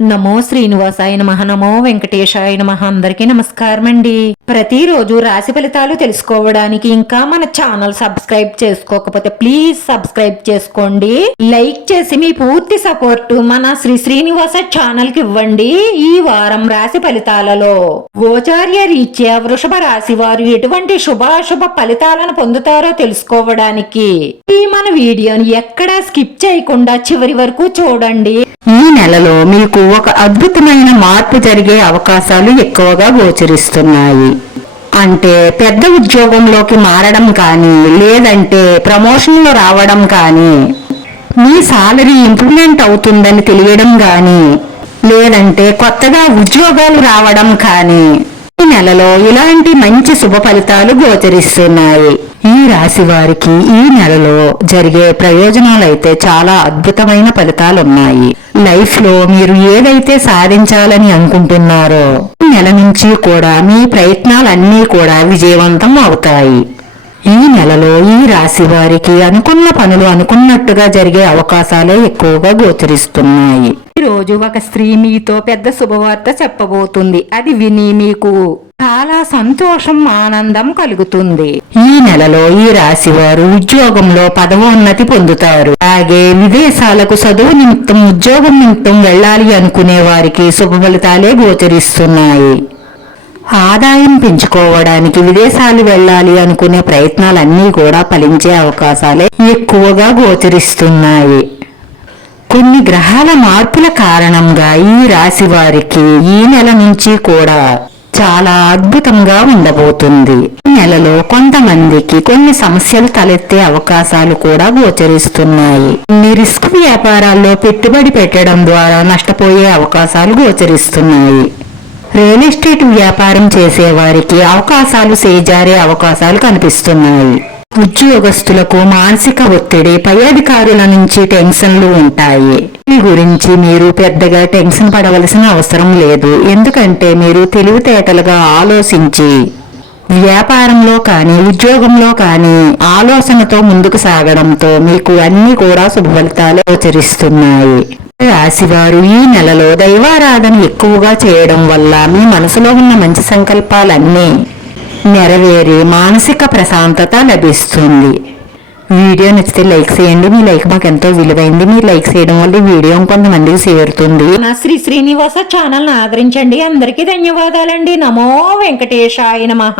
నమో శ్రీనివాసాయ నమః, నమో వెంకటేశాయ నమః. అందరికీ నమస్కారం అండి. ప్రతిరోజు రాశి ఫలితాలు తెలుసుకోవడానికి ఇంకా మన ఛానల్ సబ్స్క్రైబ్ చేసుకోకపోతే ప్లీజ్ సబ్స్క్రైబ్ చేసుకోండి. లైక్ చేసి మీ పూర్తి సపోర్ట్ మన శ్రీనివాస ఛానల్ కి ఇవ్వండి. ఈ వారం రాశి ఫలితాలలో గోచార్య రీత్యా వృషభ రాశి వారు ఎటువంటి శుభాశుభ ఫలితాలను పొందుతారో తెలుసుకోవడానికి ఈ మన వీడియోని ఎక్కడా స్కిప్ చేయకుండా చివరి వరకు చూడండి. ఈ నెలలో మీకు ఒక అద్భుతమైన మార్పు జరిగే అవకాశాలు ఎక్కువగా గోచరిస్తున్నాయి. అంటే పెద్ద ఉద్యోగంలోకి మారడం కానీ, లేదంటే ప్రమోషన్లు రావడం కానీ, మీ సాలరీ ఇంప్రూవ్మెంట్ అవుతుందని తెలియడం కానీ, లేదంటే కొత్తగా ఉద్యోగాలు రావడం కానీ, ఈ నెలలో ఇలాంటి మంచి శుభ ఫలితాలు గోచరిస్తున్నాయి. ఈ రాశి వారికి ఈ నెలలో జరిగే ప్రయోజనాలైతే చాలా అద్భుతమైన ఫలితాలున్నాయి. లైఫ్ లో మీరు ఏదైతే సాధించాలని అనుకుంటున్నారో ఈ నెల నుంచి కూడా మీ ప్రయత్నాలన్నీ కూడా విజయవంతం అవుతాయి. ఈ నెలలో ఈ రాశి వారికి అనుకున్న పనులు అనుకున్నట్టుగా జరిగే అవకాశాలే ఎక్కువగా గోచరిస్తున్నాయి. ఈ రోజు ఒక స్త్రీ మీతో పెద్ద శుభవార్త చెప్పబోతుంది. అది విని మీకు చాలా సంతోషం, ఆనందం కలుగుతుంది. ఈ నెలలో ఈ రాశి వారు ఉద్యోగంలో పదవోన్నతి పొందుతారు. అలాగే విదేశాలకు చదువు నిమిత్తం, ఉద్యోగం నిమిత్తం వెళ్ళాలి అనుకునే వారికి శుభ ఫలితాలే గోచరిస్తున్నాయి. ఆదాయం పెంచుకోవడానికి విదేశాలు వెళ్ళాలి అనుకునే ప్రయత్నాలన్నీ కూడా ఫలించే అవకాశాలే ఎక్కువగా గోచరిస్తున్నాయి. కొన్ని గ్రహాల మార్పుల కారణంగా ఈ రాశి వారికి ఈ నెల నుంచి కూడా చాలా అద్భుతంగా ఉండబోతుంది. ఈ నెలలో కొంతమందికి కొన్ని సమస్యలు తలెత్తే అవకాశాలు కూడా గోచరిస్తున్నాయి. కొన్ని రిస్క్ వ్యాపారాల్లో పెట్టుబడి పెట్టడం ద్వారా నష్టపోయే అవకాశాలు గోచరిస్తున్నాయి. రియల్ ఎస్టేట్ వ్యాపారం చేసే వారికి అవకాశాలు చేజారే అవకాశాలు కనిపిస్తున్నాయి. ఉద్యోగస్తులకు మానసిక ఒత్తిడి, పై అధికారుల నుంచి టెన్షన్లు ఉంటాయి. ఈ గురించి మీరు పెద్దగా టెన్షన్ పడవలసిన అవసరం లేదు. ఎందుకంటే మీరు తెలివితేటలుగా ఆలోచించి వ్యాపారంలో కానీ, ఉద్యోగంలో కానీ ఆలోచనతో ముందుకు సాగడంతో మీకు అన్ని కూడా శుభ ఫలితాలు గోచరిస్తున్నాయి. రాశివారు ఈ నెలలో దైవారాధన ఎక్కువగా చేయడం వల్ల మీ మనసులో ఉన్న మంచి సంకల్పాలన్నీ నెరవేరి మానసిక ప్రశాంతత లభిస్తుంది. వీడియో నచ్చితే లైక్ చేయండి. మీ లైక్ మాకు ఎంతో విలువైంది. మీరు లైక్ చేయడం వల్ల ఈ వీడియో కొంతమందికి చేరుతుంది. నా శ్రీనివాస ఛానల్ ఆదరించండి. అందరికీ ధన్యవాదాలండి. నమో వెంకటేశాయ నమః.